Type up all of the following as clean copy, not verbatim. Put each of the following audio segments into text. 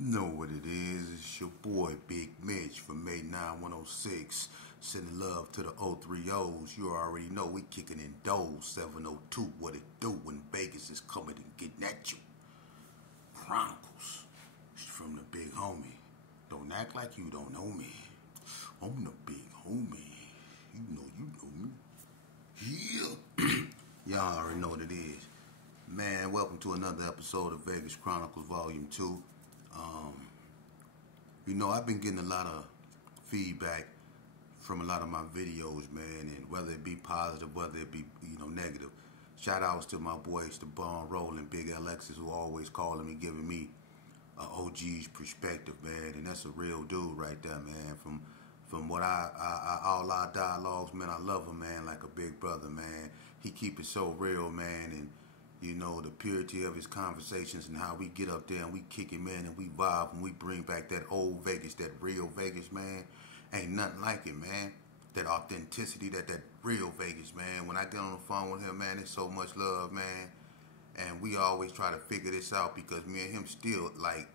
Know what it is. It's your boy Big Mitch from May 9106. Sending love to the 030s. You already know we kicking in dough. 702. What it do when Vegas is coming and getting at you. Chronicles. It's from the big homie. Don't act like you don't know me. I'm the big homie. You know me. Yeah. Y'all already know what it is. Man, welcome to another episode of Vegas Chronicles Volume 2. I've been getting a lot of feedback from a lot of my videos, man, and whether it be positive, whether it be, negative. Shout outs to my boys, the Bone Rolling, Big Alexis, who always calling me, giving me a OG's perspective, man, and that's a real dude right there, man. From what all our dialogues, man, I love him, man, like a big brother, man. He keep it so real, man, and the purity of his conversations and how we get up there and we kick him in and we vibe and we bring back that old Vegas, that real Vegas, man. Ain't nothing like it, man. That authenticity, that real Vegas, man. When I get on the phone with him, man, it's so much love, man. And we always try to figure this out because me and him still like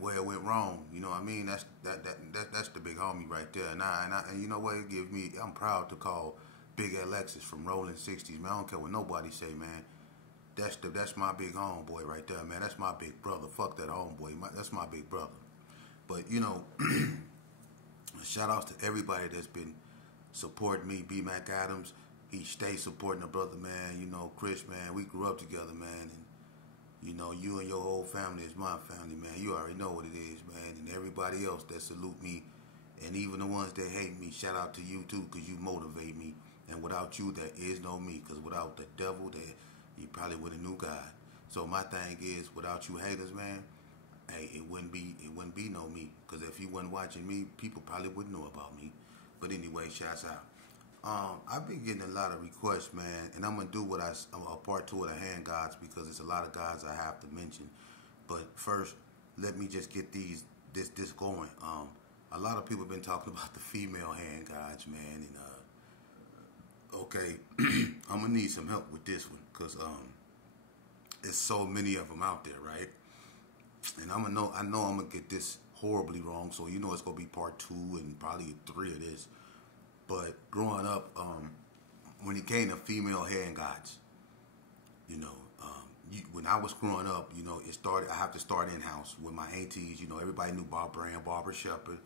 where it went wrong. You know what I mean? That's the big homie right there. And you know what? It gives me. I'm proud to call Big Alexis from Rolling 60s, man. I don't care what nobody say, man. That's my big homeboy right there, man. That's my big brother. Fuck that homeboy. That's my big brother. But, shout outs to everybody that's been supporting me. B. Mac Adams, he stays supporting the brother, man. Chris, man, we grew up together, man. And, you and your whole family is my family, man. You already know what it is, man. And everybody else that salute me, and even the ones that hate me, shout out to you, too, because you motivate me. And without you, there is no me. Because without the devil, you probably wouldn't knew God. So my thing is, without you haters, man, hey, it wouldn't be no me. Because if you wasn't watching me, people probably wouldn't know about me. But anyway, shouts out. I've been getting a lot of requests, man, and I'm gonna do a part two of the hand gods because it's a lot of gods I have to mention. But first, let me just get this going. A lot of people have been talking about the female hand gods, man, and okay, I'm gonna need some help with this one because there's so many of them out there, right? And I know I'm gonna get this horribly wrong, so it's gonna be part 2 and probably 3 of this. But growing up, when it came to female hand gods, when I was growing up, it started. I have to start in house with my aunties. Everybody knew Barbara Shepherd,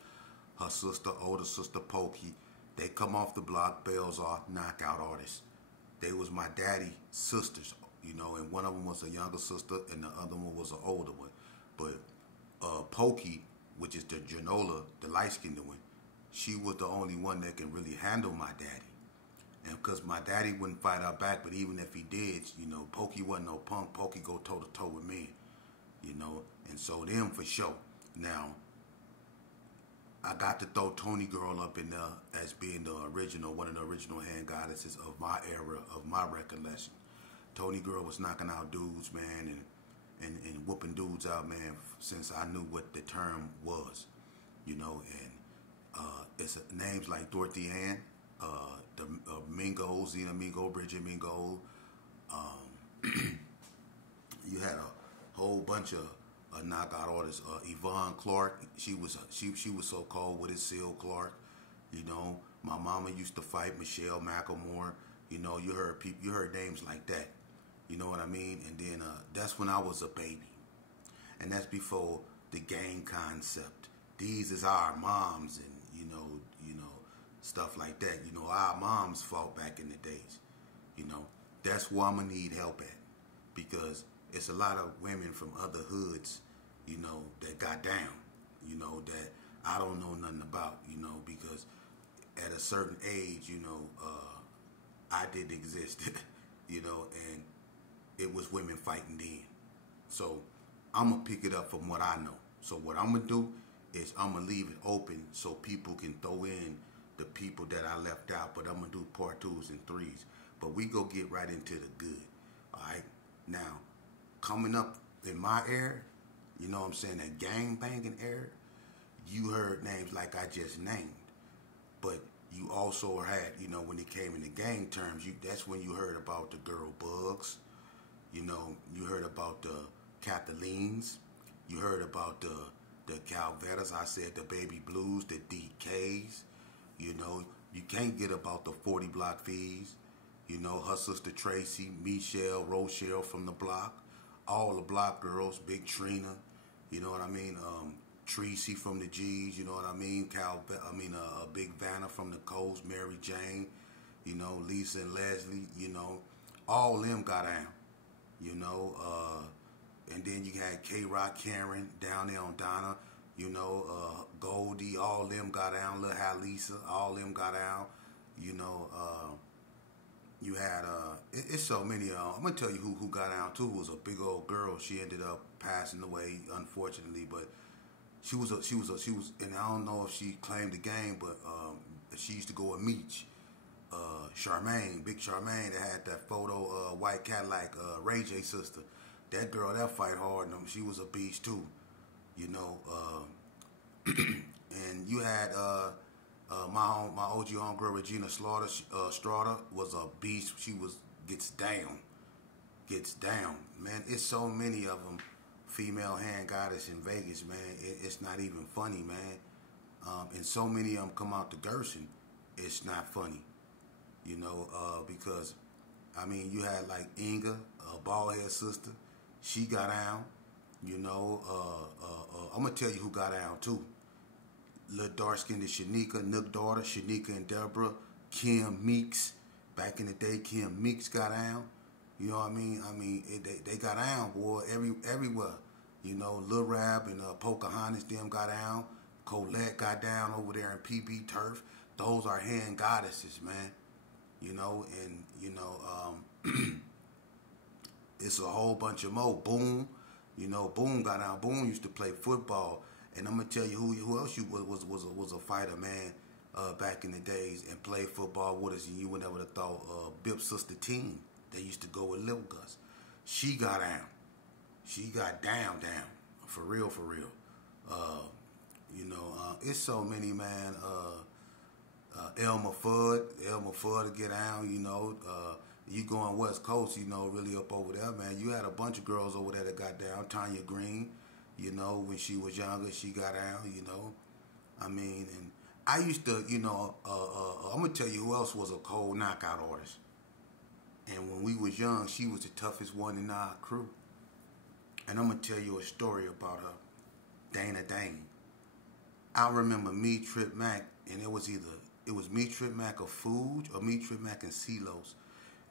her sister, older sister Pokey. They come off the block, bells off, knockout artists. They was my daddy's sisters, and one of them was a younger sister and the other one was an older one. But Pokey, which is the Janola, the light-skinned one, she was the only one that can really handle my daddy. And because my daddy wouldn't fight her back, but even if he did, Pokey wasn't no punk. Pokey go toe-to-toe with me, and so them for sure. Now, I got to throw Tony Girl up in there as being one of the original hand goddesses of my era, of my recollection. Tony Girl was knocking out dudes, man, and whooping dudes out, man, since I knew what the term was, and it's names like Dorothy Ann, the Mingo, Zena Mingo, Bridget Mingo. You had a whole bunch of knockout artists. Yvonne Clark, she was so called with it. Seal Clark, my mama used to fight Michelle McLemore. You heard names like that. You know what I mean? And then that's when I was a baby, and that's before the gang concept. These is our moms, and stuff like that. Our moms fought back in the days. That's where I'm gonna need help at, because it's a lot of women from other hoods, that got down, that I don't know nothing about, because at a certain age, I did exist, and it was women fighting then. So I'm going to pick it up from what I know. So what I'm going to do is I'm going to leave it open so people can throw in the people that I left out, but I'm going to do part 2s and 3s. But we go get right into the good, all right? Now, coming up in my era, that gang banging era, you heard names like I just named. But you also had, when it came into gang terms, that's when you heard about the girl Bugs. You heard about the Cathalines. You heard about the Calvettas. I said the Baby Blues, the DKs. You know, you can't get about the 40 block fees. You know, her sister Tracy, Michelle, Rochelle from the block. All the block girls, Big Trina. You know what I mean? Tracy from the G's, you know what I mean? Big Vanna from the Coast, Mary Jane, you know, Lisa and Leslie, you know, all them got down, you know, and then you had K-Rock, Karen down there on Donna, you know, Goldie, all them got down, Lil Lisa, all them got down, you know, you had, it's so many, I'm going to tell you who got down too, was a big old girl. She ended up passing away, unfortunately, but she was, and I don't know if she claimed the game, but she used to go with Meech, Charmaine, Big Charmaine, that had that photo, white Cadillac, Ray J sister. That girl, that fight hard, and she was a beast too, you know. And you had my OG homegirl Regina Strada was a beast. She gets down, man. It's so many of them. Female hand goddess in Vegas, man. It's not even funny, man. And so many of them come out to Gerson. It's not funny, you know, because, I mean, you had like Inga, a bald head sister. She got down, you know. I'm going to tell you who got down, too. Little dark-skinned Shanika, Nook daughter, Shanika and Deborah, Kim Meeks. Back in the day, Kim Meeks got down. You know what I mean? They got down, boy, everywhere. You know, Lil Rab and Pocahontas, them got down. Colette got down over there in PB Turf. Those are hand goddesses, man. You know, and, you know, it's a whole bunch of more. Boom, you know, Boom got down. Boom used to play football. And I'm going to tell you who else was a fighter, man, back in the days and played football with us. And you would never have thought Bip's sister Teen. They used to go with Lil Gus. She got down. She got down. For real. You know, it's so many, man. Elmer Fudd to get down, you know. You going West Coast, you know, really up over there, man. You had a bunch of girls over there that got down. Tanya Green, you know, when she was younger, she got down, you know. I mean, and I used to, you know, I'm going to tell you who else was a cold knockout artist. And when we was young, she was the toughest one in our crew. And I'm going to tell you a story about her, Dana Dane. I remember me, Trip Mac, and it was me, Trip Mac of Food or me, Trip Mac and CeeLo's.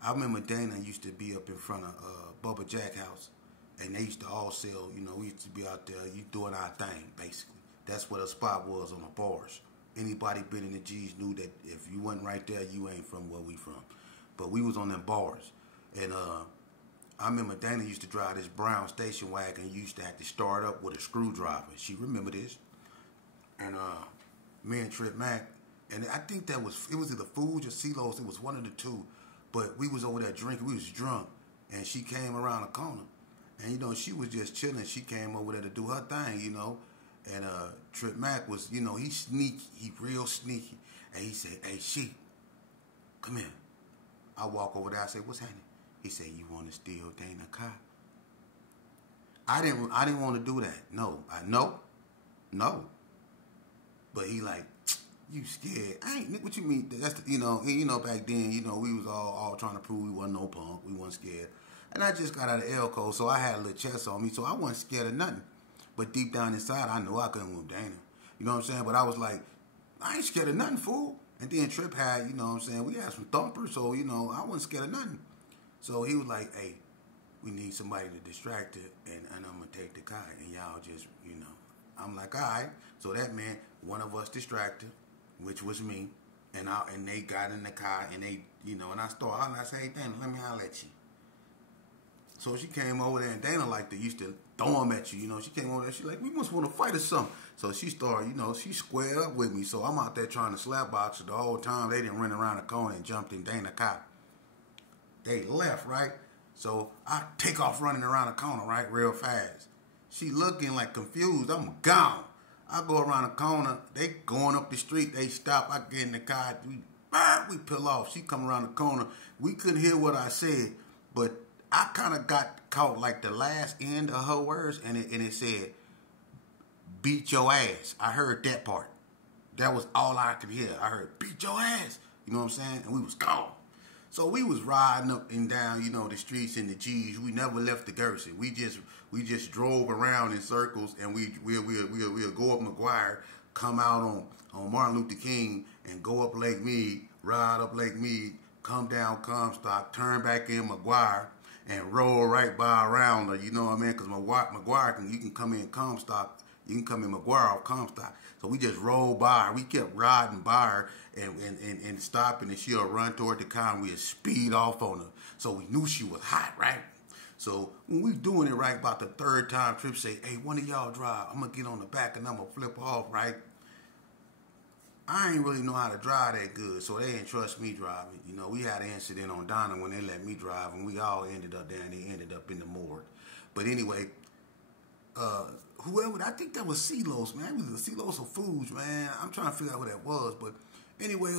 I remember Dana used to be up in front of Bubba Jack House, and they used to all sell, you know, we used to be out there, you doing our thing, basically. That's what a spot was on the bars. Anybody been in the G's knew that if you wasn't right there, you ain't from where we from. But we was on them bars. And I remember Dana used to drive this brown station wagon. You used to have to start up with a screwdriver. She remember this. And me and Trip Mac, and I think it was either Foods or CeeLo's. It was one of the two. But we was over there drinking. We was drunk. And she came around the corner. And, you know, she was just chilling. She came over there to do her thing, you know. And Trip Mac was, you know, he sneaky. He real sneaky. And he said, "Hey, Sheep, come here." I walk over there. I say, "What's happening?" He said, "You want to steal Dana car?" I didn't want to do that. No. No. But he like, "You scared?" I ain't, what you mean? That's the, you know, back then, you know, we was all trying to prove we wasn't no punk. We wasn't scared. And I just got out of Elko, so I had a little chest on me, so I wasn't scared of nothing. But deep down inside, I knew I couldn't whoop Dana. You know what I'm saying? But I was like, I ain't scared of nothing, fool. And then Trip had, you know what I'm saying, we had some thumpers, so, you know, I wasn't scared of nothing. So he was like, "Hey, we need somebody to distract it, and I'm going to take the car, and y'all just, you know." I'm like, all right. So that meant one of us distracted, which was me, and they got in the car, and they, you know, and I started hollering. I said, "Hey, Dana, let me holler at you." So she came over there, and Dana used to throw them at you, you know. She came over there, she like, "We must want to fight or something." So she started, you know, she squared up with me. So I'm out there trying to slap box her the whole time. They didn't run around the corner and jumped in Dana's car. They left, right? So I take off running around the corner, right, real fast. She looking like confused. I'm gone. I go around the corner. They going up the street. They stop. I get in the car. We peel off. She come around the corner. We couldn't hear what I said, but I kind of got caught like the last end of her words, and it said, beat your ass. I heard that part. That was all I could hear. I heard, beat your ass. You know what I'm saying? And we was gone. So we was riding up and down, you know, the streets in the G's. We never left the Gerson. We just drove around in circles, and we'll go up McGuire, come out on Martin Luther King, and go up Lake Mead, ride up Lake Mead, come down Comstock, turn back in McGuire, and roll right by around her. You know what I mean? Because McGuire, you can come in Comstock, you can come in McGuire off Comstock. So we just rolled by her. We kept riding by her and stopping, and she'll run toward the car, and we'll speed off on her. So we knew she was hot, right? So when we doing it right, about the third time, Trip say, hey, one of y'all drive. I'm going to get on the back, and I'm going to flip off, right? I ain't really know how to drive that good, so they didn't trust me driving. You know, we had an incident on Donna when they let me drive, and we all ended up there, and they ended up in the morgue. But anyway, whoever, I think that was Silos, man. It was a Silos of Foods, man. I'm trying to figure out what that was, but anyway,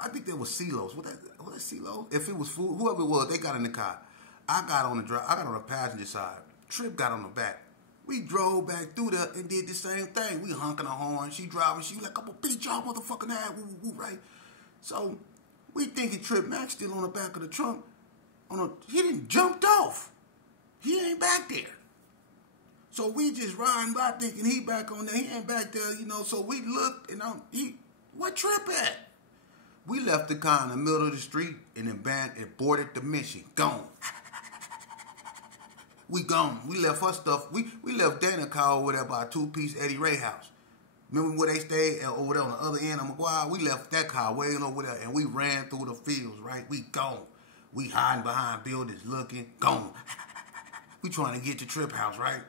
I think that was Silos. Was that Silos? If it was food, whoever it was, they got in the car. I got on the passenger side. Trip got on the back. We drove back through there and did the same thing. We honking our horn. She driving. She was like, I'm going to beat y'all motherfucking ass. Woo, woo, woo, right? So we thinking Trip Max still on the back of the trunk. He didn't jumped off. He ain't back there. So we just riding by thinking he back on there. He ain't back there, you know. So we looked and what Trip at? We left the car in the middle of the street and then boarded the Mission. Gone. We gone. We left her stuff. We left Dana car over there by a 2-piece Eddie Ray house. Remember where they stayed over there on the other end of McGuire? We left that car way over there, and we ran through the fields, right? We gone. We hiding behind buildings looking. Gone. We trying to get to Trip House, right?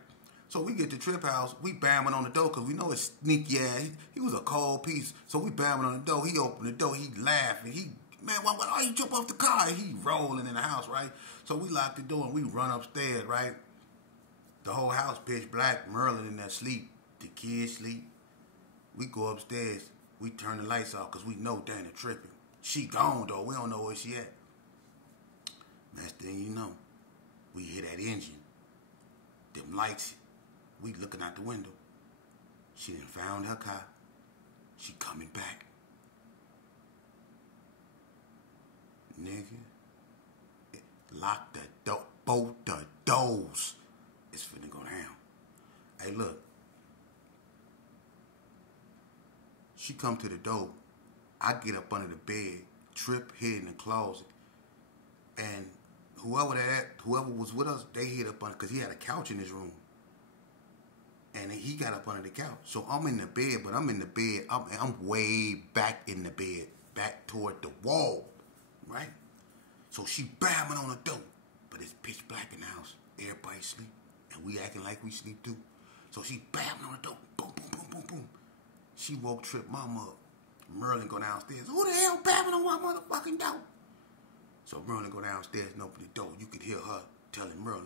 So we get to Trip House. We bamming on the door because we know it's sneaky ass. He was a cold piece. So we bamming on the door. He opened the door. He laughing. Man, why you jump off the car? He rolling in the house, right? So we lock the door and we run upstairs, right? The whole house pitch black. Merlin in there sleep. The kids sleep. We go upstairs. We turn the lights off because we know Dana tripping. She gone, though. We don't know where she at. Next thing you know, we hear that engine. Them lights. We looking out the window. She done found her car. She coming back. Nigga. Lock the door. Both the doors. It's finna go down. Hey, look. She come to the door. I get up under the bed. Trip hid in the closet. And whoever was with us, they hid up under, because he had a couch in his room. And he got up under the couch. So I'm in the bed, but I'm in the bed. I'm way back in the bed, back toward the wall, right? So she bamming on the door, but it's pitch black in the house. Everybody sleep, and we acting like we sleep too. So she bamming on the door, boom, boom, boom, boom, boom. She woke Trip Mama up. Merlin go downstairs. Who the hell bamming on my motherfucking door? So Merlin go downstairs and open the door. You could hear her telling Merlin,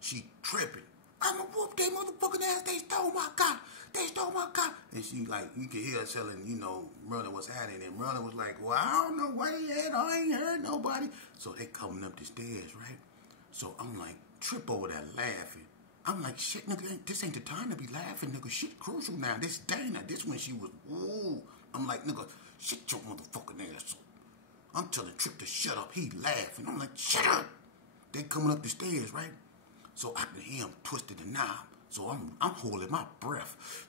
she tripping. I'ma whoop they motherfucking ass. They stole my car. They stole my car. And she like, you could hear her telling, you know, Merlin what's happening. And Merlin was like, well, I don't know what he had. I ain't heard nobody. So they coming up the stairs, right? So I'm like, Trip over there laughing. I'm like, shit, nigga, this ain't the time to be laughing, nigga. Shit crucial now. This Dana. This when she was, woo. I'm like, nigga, shut your motherfucking ass up. I'm telling Trip to shut up. He laughing. I'm like, shut up. They coming up the stairs, right? So I can hear him twisting the knob. So I'm holding my breath.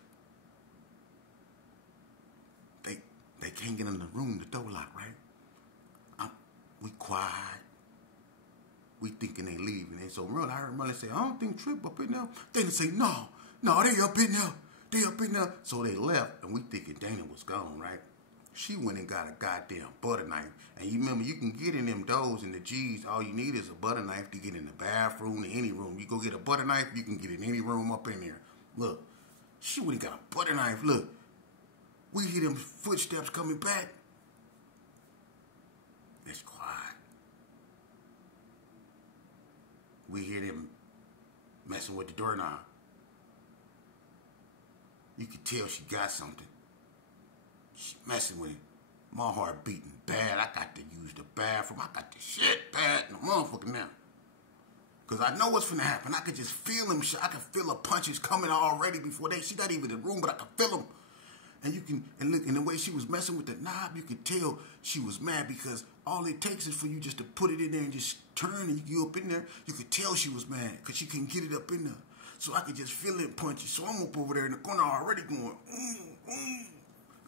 They can't get in the room, the door locked, right? We quiet. We thinking they leaving. And so I heard Merlin say, I don't think Trip up in there. Dana say, no, they up in there. They up in there. So they left, and we thinking Dana was gone, right? She went and got a goddamn butter knife. And you remember, you can get in them doors and the G's. All you need is a butter knife to get in the bathroom, any room. You go get a butter knife, you can get in any room up in there. Look, she went and got a butter knife. Look, we hear them footsteps coming back. It's quiet. We hear them messing with the doorknob. You could tell she got something. She messing with it. My heart beating bad. I got to use the bathroom. I got the shit bad in the motherfucker now. Because I know what's finna happen. I could just feel him. I can feel the punches coming already before she not even in the room, but I can feel them. And you can, and look, in the way she was messing with the knob, you could tell she was mad because all it takes is for you just to put it in there and just turn and you up in there. You could tell she was mad because she couldn't get it up in there. So I could just feel it punches. So I'm up over there in the corner already going,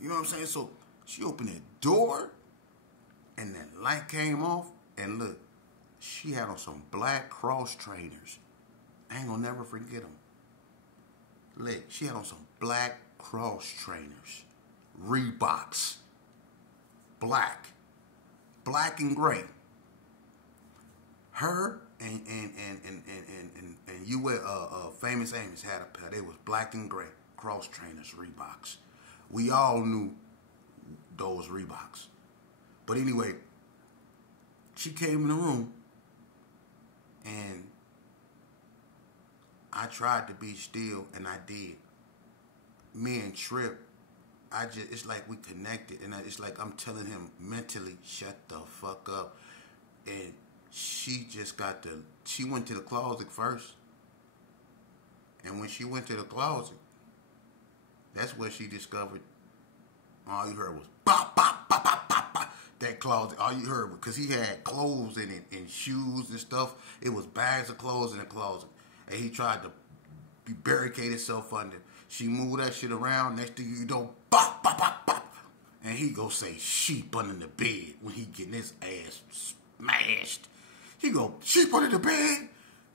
you know what I'm saying? So she opened that door and that light came off and look, she had on some black cross trainers. I ain't gonna never forget them. Look, she had on some black cross trainers. Reeboks. Black and gray. Her and you Famous Amos had a pair. They was black and gray cross trainers, Reeboks. We all knew those Reeboks. But anyway, she came in the room and I tried to be still, and I did. Me and Trip, it's like we connected, and it's like I'm telling him mentally, shut the fuck up. And she went to the closet first. And when she went to the closet, that's where she discovered all you heard was bop, bop, bop, bop, bop, bop. That closet, all you heard, because he had clothes in it and shoes and stuff. It was bags of clothes in the closet. And he tried to barricade himself under. She moved that shit around. Next thing you know, bop, bop, bop, bop. And he go say sheep under the bed when he getting his ass smashed. He go, sheep under the bed?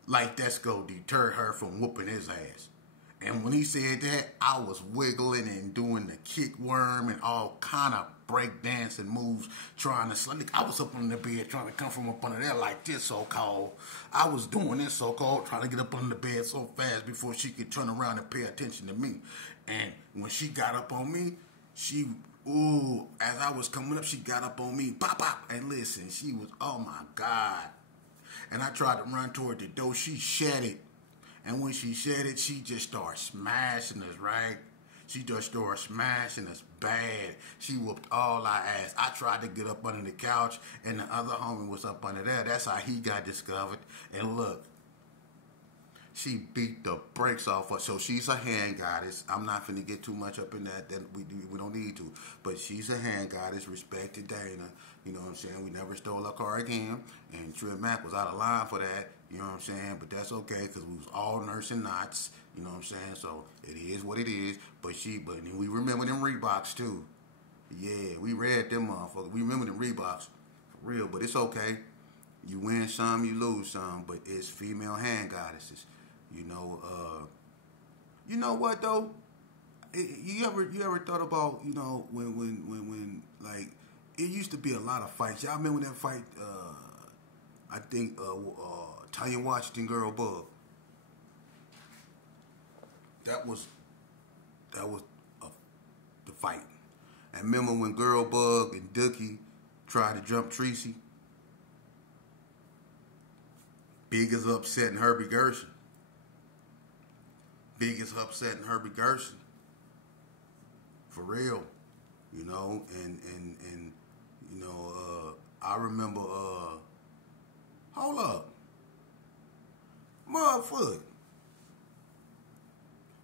Like that's gonna deter her from whooping his ass. And when he said that, I was wiggling and doing the kick worm and all kind of break dancing moves, trying to slide. I was up on the bed trying to come from up under there like this so-called. I was doing this so-called, trying to get up under the bed so fast before she could turn around and pay attention to me. And when she got up on me, as I was coming up, she got up on me, pop, pop. And listen, she was, oh my God. And I tried to run toward the door. She shed it. And when she said it, she just started smashing us, right? She just started smashing us bad. She whooped all our ass. I tried to get up under the couch, and the other homie was up under there. That's how he got discovered. And look, she beat the brakes off us. So she's a hand goddess. I'm not finna get too much up in that. We don't need to. But she's a hand goddess. Respect to Dana. You know what I'm saying? We never stole her car again. And Trip Mac was out of line for that. You know what I'm saying? But that's okay because we was all nursing knots. You know what I'm saying? So it is what it is. But we remember them Reeboks too. Yeah, we read them motherfuckers. We remember them Reeboks for real. But it's okay. You win some, you lose some. But it's female hand goddesses. You know what though? You ever thought about when like it used to be a lot of fights. Y'all remember that fight? I think Tanya Washington Girl Bug. That was the fight. And remember when Girl Bug and Dookie tried to jump Tracy? Big is upsetting Herbie Gerson. Big is upsetting Herbie Gerson. For real. You know, and I remember hold up. Motherfucker.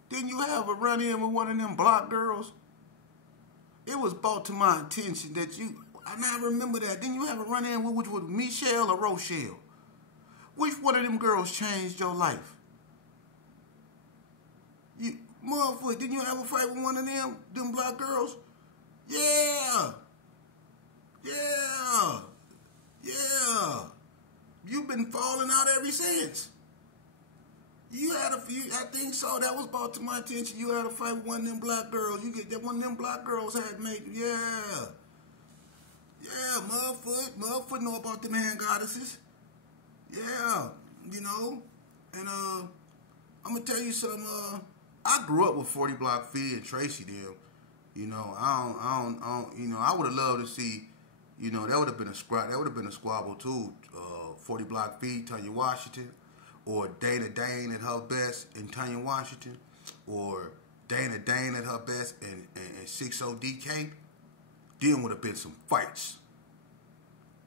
Didn't you have a run-in with one of them block girls? It was brought to my attention that and I remember that. Didn't you have a run-in with which was Michelle or Rochelle? Which one of them girls changed your life? Motherfucker, didn't you have a fight with one of them black girls? Yeah. You've been falling out ever since. You had a few, I think so. That was brought to my attention. You had a fight with one of them black girls. You get that one of them black girls had made, motherfucker know about them hand goddesses. Yeah, and I'm gonna tell you something. I grew up with 40 Block Fee and Tracy them. I would have loved to see, that would have been a squabble too. 40 Block Fee, Tanya Washington, or Dana Dane at her best and Tanya Washington, or Dana Dane at her best and 6-0 DK. Then would have been some fights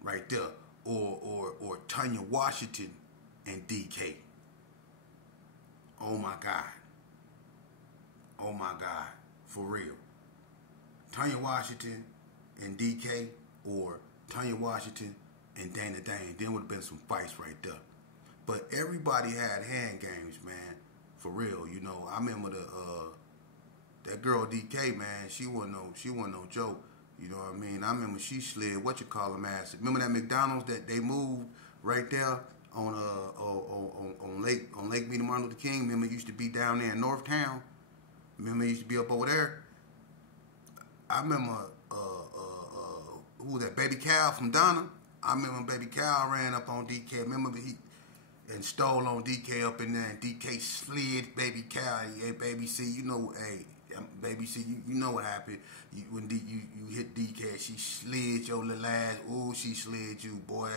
right there. Or Tanya Washington and DK. Oh my God. Oh my God. For real. Tanya Washington and DK, or Tanya Washington and Dana Dane. Then would have been some fights right there. But everybody had hand games, man. For real. You know, I remember that girl DK, man, she wasn't no joke. You know what I mean? I remember she slid ass. Remember that McDonald's that they moved right there on Lake Meeting Martin Luther King? Remember it used to be down there in Northtown? Remember it used to be up over there? I remember who was that, Baby Cal from Donna? I remember Baby Cal ran up on DK. Remember he and stole on DK up in there, and DK slid Baby Cal. Hey, Baby C, you know, hey, Baby C, you know what happened. When you hit DK, she slid your little ass. Ooh, she slid you, boy.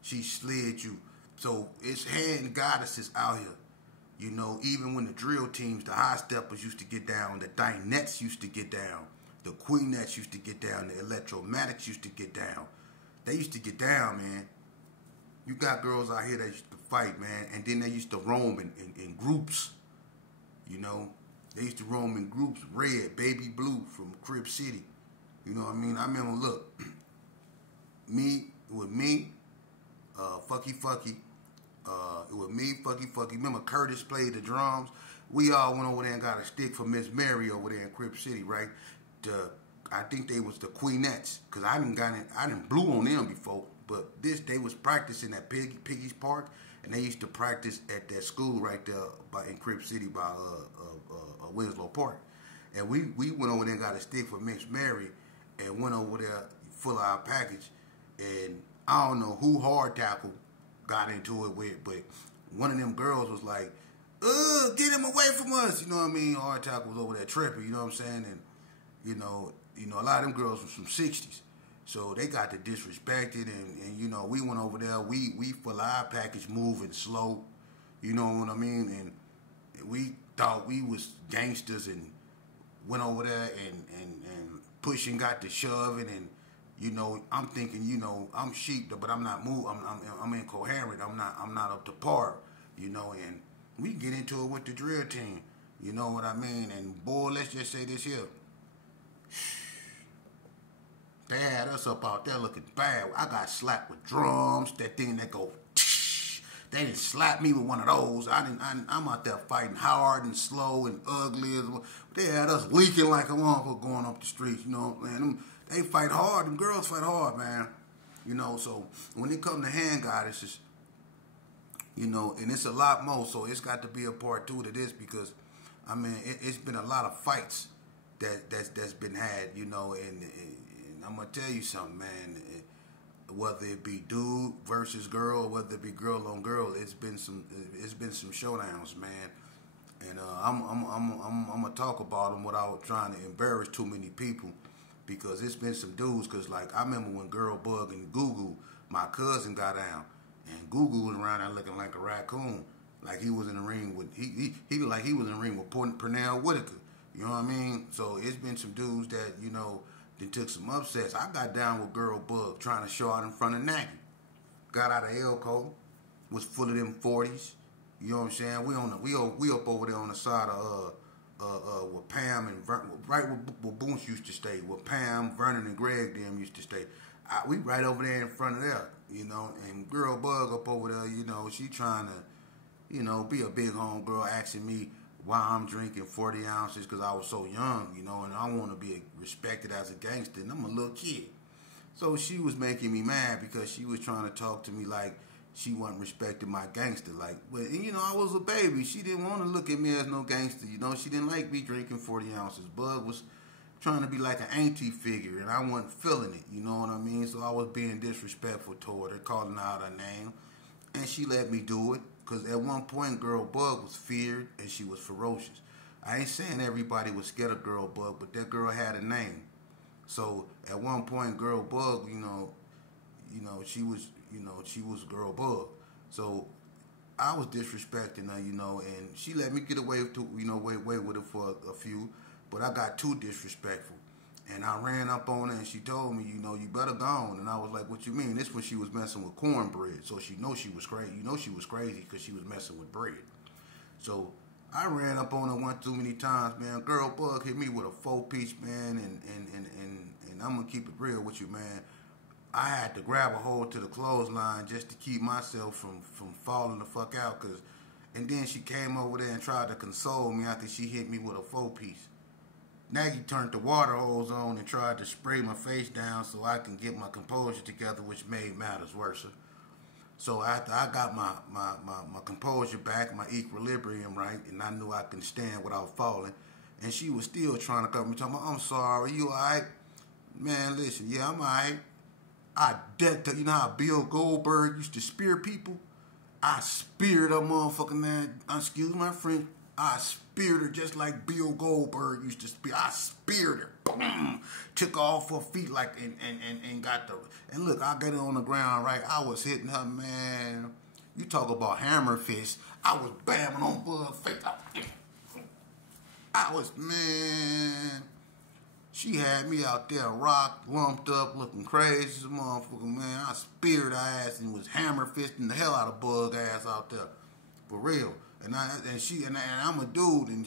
She slid you. So it's hand goddesses out here. You know, even when the drill teams, the high steppers used to get down, the Dinettes used to get down, the Queenettes used to get down, the Electromatics used to get down. They used to get down, man. You got girls out here that used to fight, man, and then they used to roam in groups. You know, they used to roam in groups. Red, Baby Blue from Crib City. You know what I mean? I remember, look, Fucky. It was me, Fucky. Remember Curtis played the drums? We all went over there and got a stick for Miss Mary over there in Crib City, right? I think they was the Queenettes, because I didn't blew on them before, but they was practicing at Piggy's Park, and they used to practice at that school right there in Crib City by Winslow Park. And we went over there and got a stick for Miss Mary and went over there full of our package, and I don't know who hard tackle got into it with, but one of them girls was like, get him away from us. You know what I mean? Hard tackle was over there tripping, you know what I'm saying? And you know, a lot of them girls was from 60s. So they got to disrespected, and you know, we went over there, we full of our package moving slow, you know what I mean? And we thought we was gangsters and went over there and pushing, got to shoving, and you know, I'm thinking, you know, I'm sheep, but I'm not moving. I'm incoherent. I'm not up to par, you know. And we get into it with the drill team, you know what I mean? And boy, let's just say this here, they had us up out there looking bad. I got slapped with drums, that thing that go. They didn't slap me with one of those. I'm out there fighting hard and slow and ugly as well. They had us leaking like a motherfucker going up the streets, you know, man. They fight hard. Them girls fight hard, man. You know, so when it comes to hand goddesses, you know, and it's a lot more, so it's got to be a part 2 to this, because, I mean, it's been a lot of fights that's been had, you know, and I'm going to tell you something, man. Whether it be dude versus girl, whether it be girl on girl, it's been some showdowns, man. And I'm gonna talk about them without trying to embarrass too many people, because it's been some dudes. Cause like I remember when Girl Bug and Goo, my cousin, got down, and Goo was around there looking like a raccoon, like he was in the ring with he like he was in the ring with Pernell Whitaker. You know what I mean? So it's been some dudes that, you know, they took some upsets. I got down with Girl Bug trying to show out in front of Nagy. Got out of Elko, was full of them 40s. You know what I'm saying? We up over there on the side of where Pam and right where Boonch used to stay, where Pam, Vernon, and Greg them used to stay. We right over there in front of there, you know. And Girl Bug up over there, you know, she trying to, you know, be a big homegirl, asking me why I'm drinking 40 ounces, because I was so young, you know, and I want to be respected as a gangster, and I'm a little kid. So she was making me mad because she was trying to talk to me like she wasn't respecting my gangster. Like, well, you know, I was a baby. She didn't want to look at me as no gangster, you know. She didn't like me drinking 40 ounces. Bug was trying to be like an auntie figure, and I wasn't feeling it, you know what I mean? So I was being disrespectful toward her, calling out her name, and she let me do it. Because at one point, Girl Bug was feared, and she was ferocious. I ain't saying everybody was scared of Girl Bug, but that girl had a name. So at one point, Girl Bug, you know, she was Girl Bug. So I was disrespecting her, you know, and she let me get away with it for a few, but I got too disrespectful. And I ran up on her and she told me, you know, you better go on. And I was like, what you mean? This when she was messing with cornbread. So she know she was crazy. You know she was crazy because she was messing with bread. So I ran up on her one too many times, man. Girl bug hit me with a 4-piece, man, and I'm gonna keep it real with you, man. I had to grab a hold to the clothesline just to keep myself from falling the fuck out, and then she came over there and tried to console me after she hit me with a 4-piece. Nagy turned the water hose on and tried to spray my face down so I can get my composure together, which made matters worse. So after I got my composure back, my equilibrium right, and I knew I can stand without falling, and she was still trying to cover me, talking about, I'm sorry, you alright? Man, listen, yeah, I'm alright. You know how Bill Goldberg used to spear people? I speared a motherfucking man, excuse my French, I speared her just like Bill Goldberg used to spear. I speared her. Boom. Took off her feet like and got the, and look, I got her on the ground, right? I was hitting her, man. You talk about hammer fist. I was bamming on Bud's face. I was, man. She had me out there rocked, lumped up, looking crazy as a motherfucker, man. I speared her ass and was hammer fisting the hell out of Bug ass out there. For real. And I'm a dude, and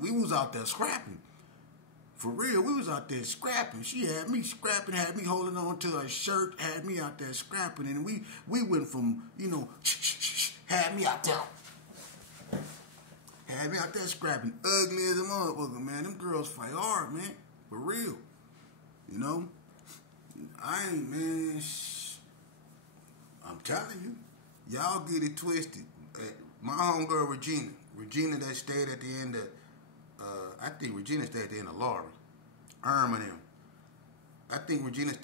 we was out there scrapping. For real, we was out there scrapping. She had me scrapping, had me holding on to her shirt, had me out there scrapping, and we went from, you know, had me out there. Had me out there scrapping, ugly as a motherfucker, man. Them girls fight hard, man. For real. You know? I ain't, man. I'm telling you. Y'all get it twisted. My homegirl, Regina that stayed at the end of, I think Regina stayed at the end of Laura. Irma and them. I think Regina stayed